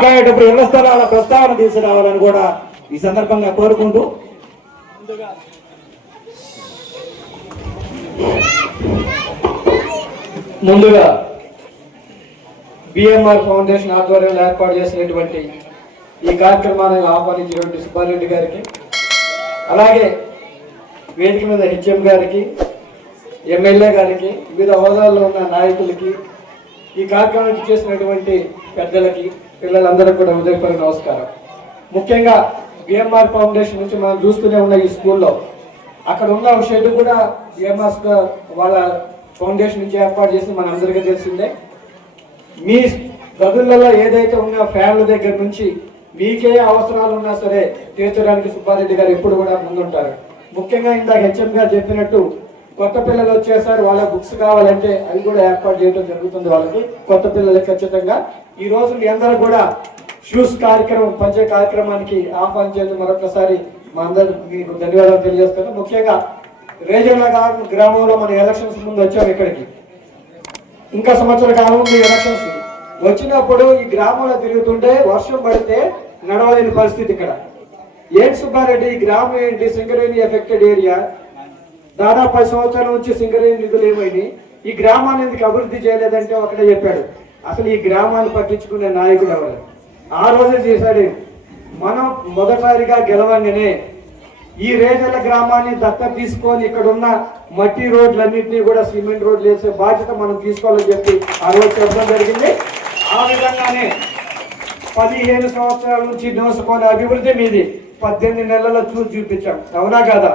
మాట్లాడేటప్పుడు ఇళ్ల స్థలాల ప్రస్తావన తీసుకురావాలని కూడా ఈ సందర్భంగా కోరుకుంటూ ముందుగా బిఎంఆర్ ఫౌండేషన్ ఆధ్వర్యంలో ఏర్పాటు చేసినటువంటి ఈ కార్యక్రమాన్ని ఆహ్వానించినటువంటి సుబ్బారెడ్డి గారికి, అలాగే వేదిక మీద హెచ్ఎం గారికి, ఎమ్మెల్యే గారికి, వివిధ హోదాల్లో ఉన్న నాయకులకి, ఈ కార్యక్రమానికి చేసినటువంటి పెద్దలకి, పిల్లలందరికీ కూడా హృదయపూర్వక నమస్కారం. ముఖ్యంగా బిఎంఆర్ ఫౌండేషన్ నుంచి మనం చూస్తూనే ఉన్న ఈ స్కూల్లో అక్కడ ఉన్న షెడ్ కూడా బిఎంఆర్ వాళ్ళ ఫౌండేషన్ నుంచి ఏర్పాటు చేసి మన అందరికీ తెలిసిందే. మీ గదులలో ఏదైతే ఉన్న ఫ్యాన్ల దగ్గర నుంచి మీకే అవసరాలు ఉన్నా సరే తీర్చడానికి సుబ్బారెడ్డి గారు ఎప్పుడు కూడా ముందుంటారు. ముఖ్యంగా ఇందాక హెచ్ఎం గారు చెప్పినట్టు కొత్త పిల్లలు వచ్చేసారు, వాళ్ళ బుక్స్ కావాలంటే అవి కూడా ఏర్పాటు చేయడం జరుగుతుంది. వాళ్ళకి కొత్త పిల్లలకి ఖచ్చితంగా ఈ రోజు మీ అందరూ కూడా షూస్ కార్యక్రమం పంచే కార్యక్రమానికి ఆహ్వానించేందుకు మరొకసారి మా అందరూ మీకు ధన్యవాదాలు తెలియజేస్తాను. ముఖ్యంగా రేజర్ల గ్రామంలో మన ఎలక్షన్స్ ముందు వచ్చాం ఇక్కడికి. ఇంకా సంవత్సర కాలం ముందు ఎలక్షన్స్ వచ్చినప్పుడు ఈ గ్రామంలో తిరుగుతుంటే వర్షం పడితే నడవలేని పరిస్థితి. ఇక్కడ ఏంటి సుబ్బారెడ్డి, ఈ గ్రామం ఏంటి, సింగరేణి ఎఫెక్టెడ్ ఏరియా, దాదాపు 10 సంవత్సరాల నుంచి సింగరేణి నిధులు ఏమైంది, ఈ గ్రామాన్ని ఎందుకు అభివృద్ధి చేయలేదంటే ఒకటే చెప్పాడు, అసలు ఈ గ్రామాన్ని పట్టించుకునే నాయకుడు ఎవరు? ఆ రోజే చేశాడు. మనం మొదటిసారిగా గెలవంగానే ఈ రేజర్ల గ్రామాన్ని దత్తత తీసుకొని ఇక్కడ ఉన్న మట్టి రోడ్లన్నింటినీ కూడా సిమెంట్ రోడ్లు వేసే బాధ్యత మనం తీసుకోవాలని చెప్పి ఆ రోజు చెప్పడం జరిగింది. ఆ విధంగానే 15 సంవత్సరాల నుంచి దోసుకొని అభివృద్ధి మీది 18 నెలల్లో చూపించాం. అవునా కదా?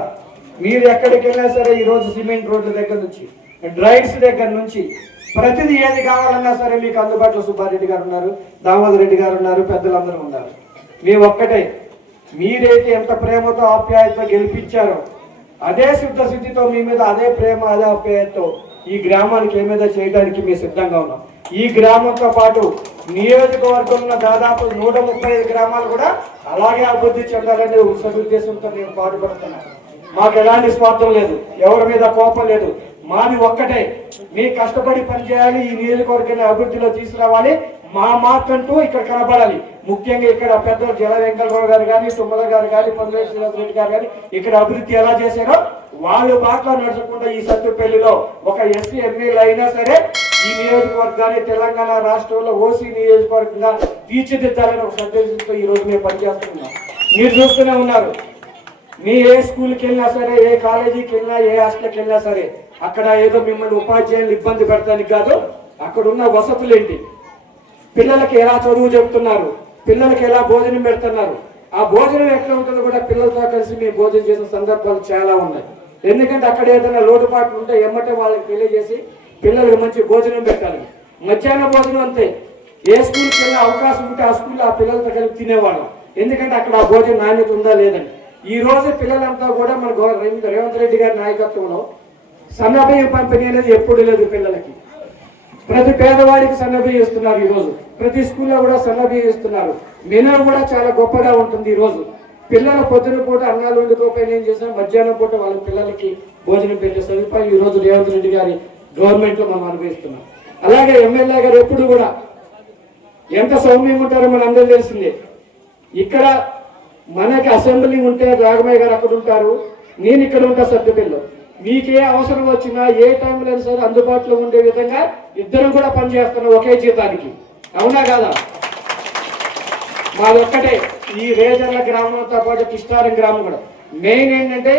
మీరు ఎక్కడికి వెళ్ళినా సరే ఈరోజు సిమెంట్ రోడ్ల దగ్గర నుంచి డ్రైన్స్ దగ్గర నుంచి ప్రతిదీ ఏది కావాలన్నా సరే మీకు అందుబాటులో సుబ్బారెడ్డి గారు ఉన్నారు, దామోదర్ రెడ్డి గారు ఉన్నారు, పెద్దలందరూ ఉన్నారు. మేము ఒక్కటే, మీరైతే ఎంత ప్రేమతో ఆప్యాయతతో గెలిపించారో అదే సిద్ధతో మీ మీద అదే ప్రేమ అదే ఆప్యాయతతో ఈ గ్రామానికి ఏమైనా చేయడానికి మేము సిద్ధంగా ఉన్నాం. ఈ గ్రామంతో పాటు నియోజకవర్గంలో దాదాపు 135 గ్రామాలు కూడా అలాగే అభివృద్ధి చెందాలనే సదుద్దేశంతో మేము పాటుపడుతున్నాం. మాకు ఎలాంటి స్వార్థం లేదు, ఎవరి మీద కోపం లేదు. మాది ఒక్కటే, మీ కష్టపడి పనిచేయాలి, ఈ నియోజకవర్గాన్ని అభివృద్ధిలో తీసుకురావాలి, మా మార్కంటూ ఇక్కడ కనబడాలి. ముఖ్యంగా ఇక్కడ పెద్దలు జల వెంకటరావు గారు కానీ, తుమ్మల గారు కానీ, పొంగులేటి శ్రీనివాసరెడ్డి గారు కానీ ఇక్కడ అభివృద్ధి ఎలా చేశారో వాళ్ళు బాటలో నడచకుండా ఈ సత్తుపల్లిలో ఒక ఎస్సీ ఎమ్మెల్యే అయినా సరే ఈ నియోజకవర్గాన్ని తెలంగాణ రాష్ట్రంలో ఓసీ నియోజకవర్గంగా తీర్చిదిద్దాలని ఒక సద్దేశంతో ఈ రోజు మేము పనిచేస్తున్నాం. మీరు చూస్తూనే ఉన్నారు, మీ ఏ స్కూల్కి వెళ్ళినా సరే, ఏ కాలేజీకి వెళ్ళినా, ఏ హాస్టల్కి వెళ్ళినా సరే అక్కడ ఏదో మిమ్మల్ని ఉపాధ్యాయులు ఇబ్బంది పెడతానికి కాదు, అక్కడ ఉన్న వసతులు ఏంటి, పిల్లలకి ఎలా చదువు చెప్తున్నారు, పిల్లలకి ఎలా భోజనం పెడుతున్నారు, ఆ భోజనం ఎట్లా ఉంటుందో కూడా పిల్లలతో కలిసి మేము భోజనం చేసిన సందర్భాలు చాలా ఉన్నాయి. ఎందుకంటే అక్కడ ఏదైనా లోటుపాట్లు ఉంటే ఎమ్మటే వాళ్ళకి తెలియజేసి పిల్లలకు మంచి భోజనం పెట్టాలి. మధ్యాహ్న భోజనం అంతే, ఏ స్కూల్కి వెళ్ళిన అవకాశం ఉంటే ఆ స్కూల్లో ఆ పిల్లలతో కలిసి తినేవాళ్ళం. ఎందుకంటే అక్కడ ఆ భోజనం నాణ్యత ఉందా లేదని. ఈ రోజు పిల్లలంతా కూడా మన రేవంత్ రెడ్డి గారి నాయకత్వంలో సన్నబియ్యం పంపిణీ అనేది ఎప్పుడు లేదు. పిల్లలకి ప్రతి పేదవాడికి సన్నబియ్యం ఇస్తున్నారు. ఈ రోజు ప్రతి స్కూల్లో కూడా సన్నబియ్యం ఇస్తున్నారు. మెనూ కూడా చాలా గొప్పగా ఉంటుంది. ఈ రోజు పిల్లల పొద్దున పూట అన్నాలు వండుకోపోయిన ఏం చేసినా మధ్యాహ్నం పూట వాళ్ళ పిల్లలకి భోజనం పెట్టే సదుపాయం ఈ రోజు రేవంత్ రెడ్డి గారి గవర్నమెంట్ లో మనం అనుభవిస్తున్నాం. అలాగే ఎమ్మెల్యే గారు ఎప్పుడు కూడా ఎంత సౌమ్యంగా ఉంటారో మన అందరూ తెలిసిందే. ఇక్కడ మనకి అసెంబ్లీ ఉంటే రాఘమయ్య గారు అక్కడ ఉంటారు, నేను ఇక్కడ ఉంటా సత్తుపల్లిలో. మీకే అవసరం వచ్చినా ఏ టైంలో సరే అందుబాటులో ఉండే విధంగా ఇద్దరం కూడా పనిచేస్తున్నాం ఒకే జీతానికి. అవునా కాదా? మాదొక్కటే ఈ రేజర్ల గ్రామంతో పాటు కిష్టారం గ్రామం కూడా. మెయిన్ ఏంటంటే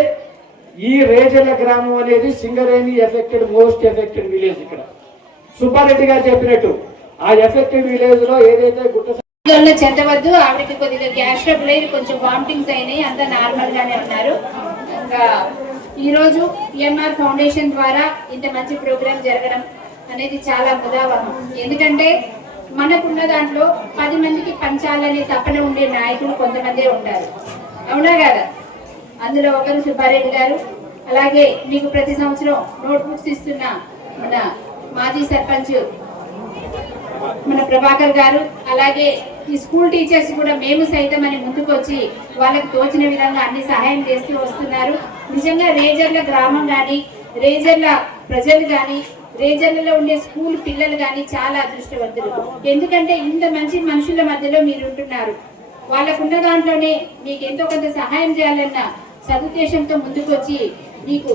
ఈ రేజర్ల గ్రామం అనేది Singareni affected most affected village. ఇక్కడ సుబ్బారెడ్డి గారు చెప్పినట్టు ఆ ఎఫెక్టెడ్ విలేజ్ లో ఏదైతే గుట్ట చెందవద్దు, ఆవిడకి కొద్దిగా గ్యాస్ ట్రబుల్ అయ్యి కొంచెం వామిటింగ్స్ అయినాయి, అంతా నార్మల్ గానే ఉన్నారు. ఇంకా ఈ రోజు పిఎంఆర్ ఫౌండేషన్ ద్వారా ఇంత మంచి ప్రోగ్రాం జరగడం అనేది చాలా ముదావహం. ఎందుకంటే మనకున్న దాంట్లో 10 మందికి పంచాలనే తపన ఉండే నాయకులు కొంతమందే ఉంటారు. అవునా కదా? అందులో ఒకరు సుబ్బారెడ్డి గారు. అలాగే మీకు ప్రతి సంవత్సరం నోట్బుక్స్ ఇస్తున్న మన మాజీ సర్పంచ్ మన ప్రభాకర్ గారు, అలాగే ఈ స్కూల్ టీచర్స్ కూడా మేము సైతం అని ముందుకు వచ్చి వాళ్ళకి తోచిన విధంగా అన్ని సహాయం చేస్తూ వస్తున్నారు. నిజంగా రేజర్ల గ్రామం కానీ రేజర్ల ప్రజలు కానీ రేంజర్లలో ఉండే స్కూల్ పిల్లలు కానీ చాలా అదృష్టవంతులు. ఎందుకంటే ఇంత మంచి మనుషుల మధ్యలో మీరు ఉంటున్నారు. వాళ్ళకున్న దాంట్లోనే మీకు ఎంతో కొంత సహాయం చేయాలన్న సదుద్దేశంతో ముందుకు వచ్చి మీకు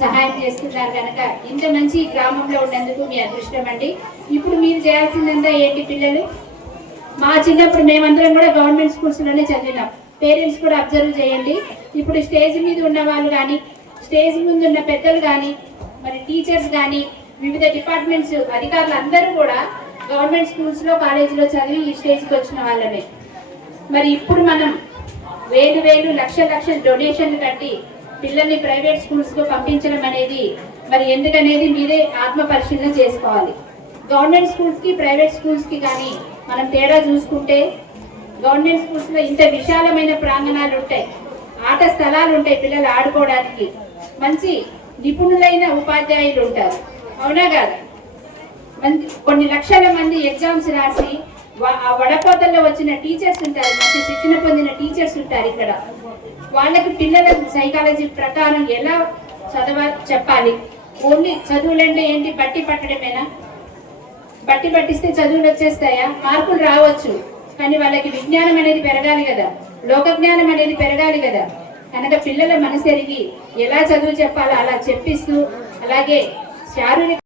సహాయం చేస్తున్నారు కనుక ఇంత మంచి గ్రామంలో ఉన్నందుకు మీ అదృష్టం అండి. ఇప్పుడు మీరు చేయాల్సిందంతా ఏంటి పిల్లలు? మా చిన్నప్పుడు మేమందరం కూడా గవర్నమెంట్ స్కూల్స్లోనే చదివినాం. పేరెంట్స్ కూడా అబ్జర్వ్ చేయండి. ఇప్పుడు స్టేజ్ మీద ఉన్న వాళ్ళు కానీ, స్టేజ్ ముందు ఉన్న పెద్దలు కానీ, మరి టీచర్స్ కానీ, వివిధ డిపార్ట్మెంట్స్ అధికారులు అందరూ కూడా గవర్నమెంట్ స్కూల్స్లో కాలేజీలో చదివి ఈ స్టేజ్కి వచ్చిన వాళ్ళమే. మరి ఇప్పుడు మనం వేలు లక్షల డొనేషన్లు కట్టి పిల్లల్ని ప్రైవేట్ స్కూల్స్లో పంపించడం అనేది మరి ఎందుకనేది మీరే ఆత్మ పరిశీలన చేసుకోవాలి. గవర్నమెంట్ స్కూల్స్కి ప్రైవేట్ స్కూల్స్కి కానీ మనం తేడా చూసుకుంటే గవర్నమెంట్ స్కూల్స్లో ఇంత విశాలమైన ప్రాంగణాలు ఉంటాయి, ఆట స్థలాలు ఉంటాయి, పిల్లలు ఆడుకోవడానికి మంచి నిపుణులైన ఉపాధ్యాయులు ఉంటారు. అవునా కాదు? కొన్ని లక్షల మంది ఎగ్జామ్స్ రాసి ఆ వడపోతల్లో వచ్చిన టీచర్స్ ఉంటారు, మంచి శిక్షణ పొందిన టీచర్స్ ఉంటారు. ఇక్కడ వాళ్ళకి పిల్లల సైకాలజీ ప్రకారం ఎలా చెప్పాలి. ఓన్లీ చదువులంటే ఏంటి, బట్టి పట్టడమేనా? బట్టి పట్టిస్తే చదువులు వచ్చేస్తాయా? మార్కులు రావచ్చు, కానీ వాళ్ళకి విజ్ఞానం అనేది పెరగాలి కదా, లోక జ్ఞానం అనేది పెరగాలి కదా. కనుక పిల్లల మనసెరిగి ఎలా చదువు చెప్పాలో అలా చెప్పిస్తూ, అలాగే శారీరక